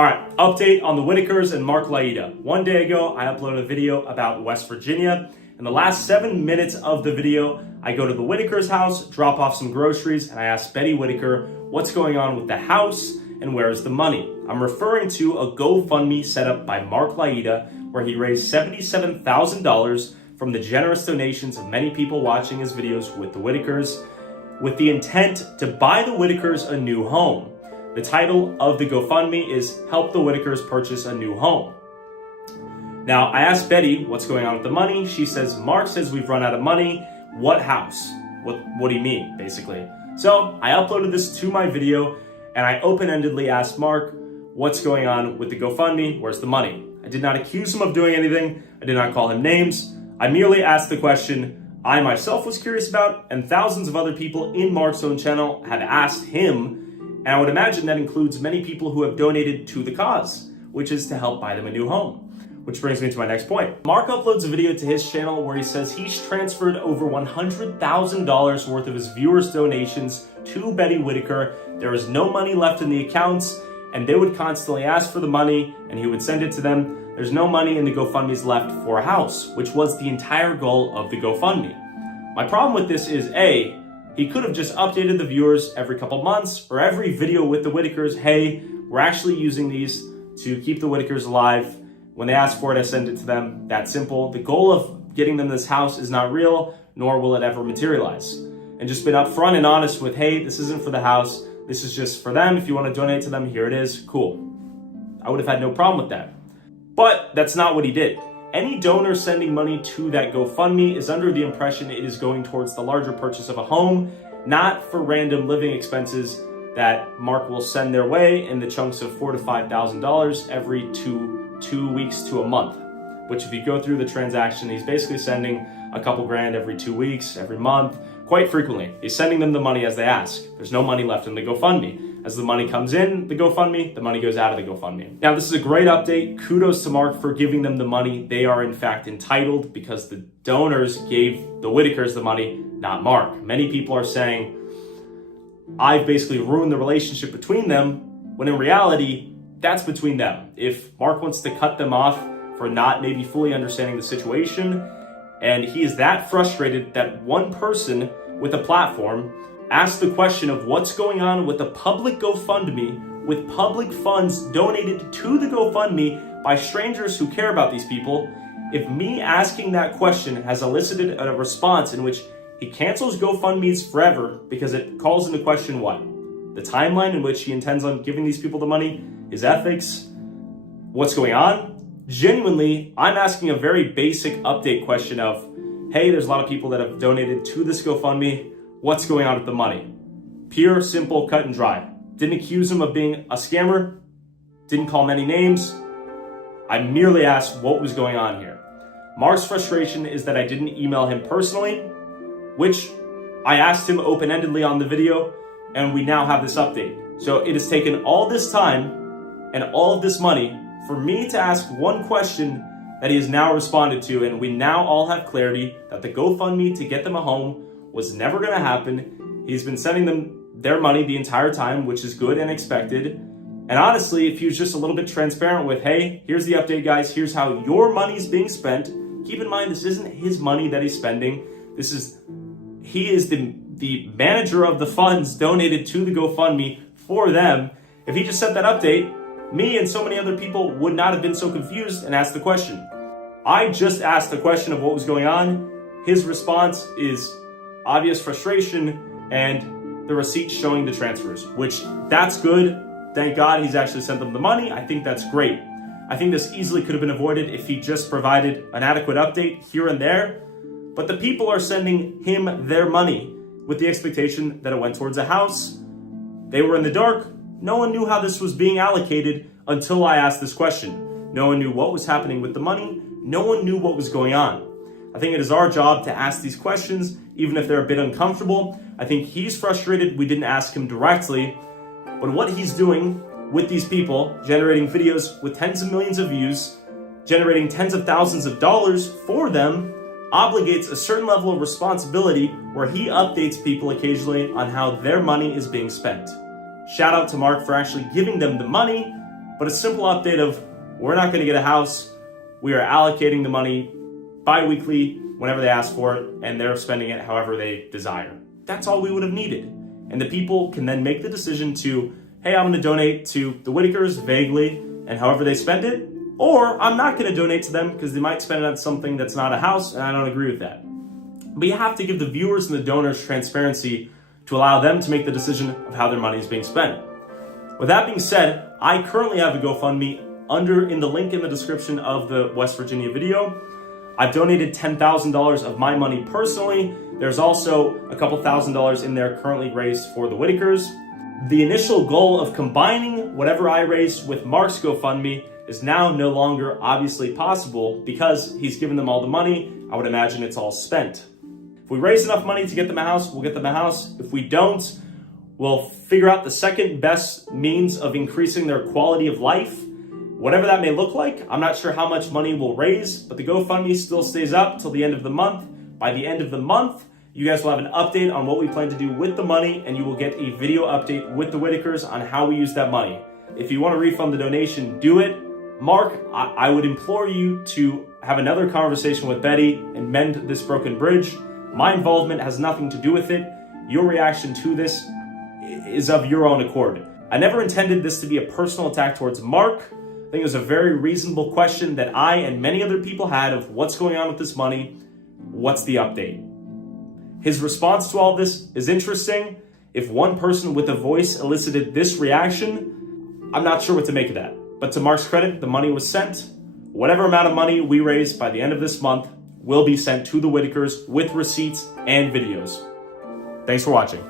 All right, update on the Whittakers and Mark Laita. One day ago, I uploaded a video about West Virginia. In the last 7 minutes of the video, I go to the Whittakers' house, drop off some groceries, and I ask Betty Whittaker what's going on with the house and where's the money. I'm referring to a GoFundMe set up by Mark Laita, where he raised $77,000 from the generous donations of many people watching his videos with the Whittakers, with the intent to buy the Whittakers a new home. The title of the GoFundMe is Help the Whittakers Purchase a New Home. Now, I asked Betty what's going on with the money. She says, Mark says we've run out of money. What house? What do you mean, basically? So I uploaded this to my video and I open-endedly asked Mark, what's going on with the GoFundMe? Where's the money? I did not accuse him of doing anything. I did not call him names. I merely asked the question I myself was curious about, and thousands of other people in Mark's own channel have asked him. And I would imagine that includes many people who have donated to the cause, which is to help buy them a new home. Which brings me to my next point. Mark uploads a video to his channel where he says he's transferred over $100,000 worth of his viewers' donations to Betty Whittaker. There is no money left in the accounts, and they would constantly ask for the money, and he would send it to them. There's no money in the GoFundMes left for a house, which was the entire goal of the GoFundMe. My problem with this is, A, he could have just updated the viewers every couple months or every video with the Whittakers. Hey, we're actually using these to keep the Whittakers alive. When they ask for it, I send it to them. That simple. The goal of getting them this house is not real, nor will it ever materialize. And just been upfront and honest with, hey, this isn't for the house. This is just for them. If you want to donate to them, here it is. Cool. I would have had no problem with that. But that's not what he did. Any donor sending money to that GoFundMe is under the impression it is going towards the larger purchase of a home, not for random living expenses that Mark will send their way in the chunks of $4,000 to $5,000 every two weeks to a month. Which, if you go through the transaction, he's basically sending a couple grand every 2 weeks, every month, quite frequently. He's sending them the money as they ask. There's no money left in the GoFundMe. As the money comes in the GoFundMe, the money goes out of the GoFundMe. Now, this is a great update. Kudos to Mark for giving them the money. They are in fact entitled because the donors gave the Whittakers the money, not Mark. Many people are saying, I've basically ruined the relationship between them, when in reality, that's between them. If Mark wants to cut them off for not maybe fully understanding the situation, and he is that frustrated that one person with a platform asked the question of what's going on with the public GoFundMe with public funds donated to the GoFundMe by strangers who care about these people. If me asking that question has elicited a response in which he cancels GoFundMes forever because it calls into question what? The timeline in which he intends on giving these people the money, his ethics, what's going on? Genuinely, I'm asking a very basic update question of, hey, there's a lot of people that have donated to this GoFundMe. What's going on with the money? Pure, simple, cut and dry. Didn't accuse him of being a scammer. Didn't call many names. I merely asked what was going on here. Mark's frustration is that I didn't email him personally, which I asked him open-endedly on the video, and we now have this update. So it has taken all this time and all of this money for me to ask one question that he has now responded to, and we now all have clarity that the GoFundMe to get them a home was never going to happen. He's been sending them their money the entire time, which is good and expected. And honestly, if he was just a little bit transparent with, hey, here's the update, guys. Here's how your money's being spent. Keep in mind, this isn't his money that he's spending. He is the manager of the funds donated to the GoFundMe for them. If he just sent that update, me and so many other people would not have been so confused and asked the question. I just asked the question of what was going on. His response is obvious frustration and the receipt showing the transfers, which that's good. Thank God he's actually sent them the money. I think that's great. I think this easily could have been avoided if he just provided an adequate update here and there. But the people are sending him their money with the expectation that it went towards a house. They were in the dark. No one knew how this was being allocated until I asked this question. No one knew what was happening with the money. No one knew what was going on. I think it is our job to ask these questions, even if they're a bit uncomfortable. I think he's frustrated we didn't ask him directly, but what he's doing with these people, generating videos with tens of millions of views, generating tens of thousands of dollars for them, obligates a certain level of responsibility where he updates people occasionally on how their money is being spent. Shout out to Mark for actually giving them the money, but a simple update of we're not going to get a house. We are allocating the money bi-weekly whenever they ask for it, and they're spending it however they desire. That's all we would have needed. And the people can then make the decision to, hey, I'm going to donate to the Whittakers vaguely, and however they spend it, or I'm not going to donate to them because they might spend it on something that's not a house, and I don't agree with that. But you have to give the viewers and the donors transparency to allow them to make the decision of how their money is being spent. With that being said, I currently have a GoFundMe in the link in the description of the West Virginia video. I've donated $10,000 of my money personally. There's also a couple $1,000s in there currently raised for the Whittakers. The initial goal of combining whatever I raised with Mark's GoFundMe is now no longer obviously possible because he's given them all the money. I would imagine it's all spent. If we raise enough money to get them a house, we'll get them a house. If we don't, we'll figure out the second best means of increasing their quality of life. Whatever that may look like, I'm not sure how much money we'll raise, but the GoFundMe still stays up till the end of the month. By the end of the month, you guys will have an update on what we plan to do with the money, and you will get a video update with the Whittakers on how we use that money. If you want to refund the donation, do it. Mark, I would implore you to have another conversation with Betty and mend this broken bridge. My involvement has nothing to do with it. Your reaction to this is of your own accord. I never intended this to be a personal attack towards Mark. I think it was a very reasonable question that I and many other people had of what's going on with this money, what's the update? His response to all this is interesting. If one person with a voice elicited this reaction, I'm not sure what to make of that. But to Mark's credit, the money was sent. Whatever amount of money we raise by the end of this month will be sent to the Whittakers with receipts and videos. Thanks for watching.